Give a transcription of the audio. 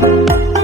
Bye.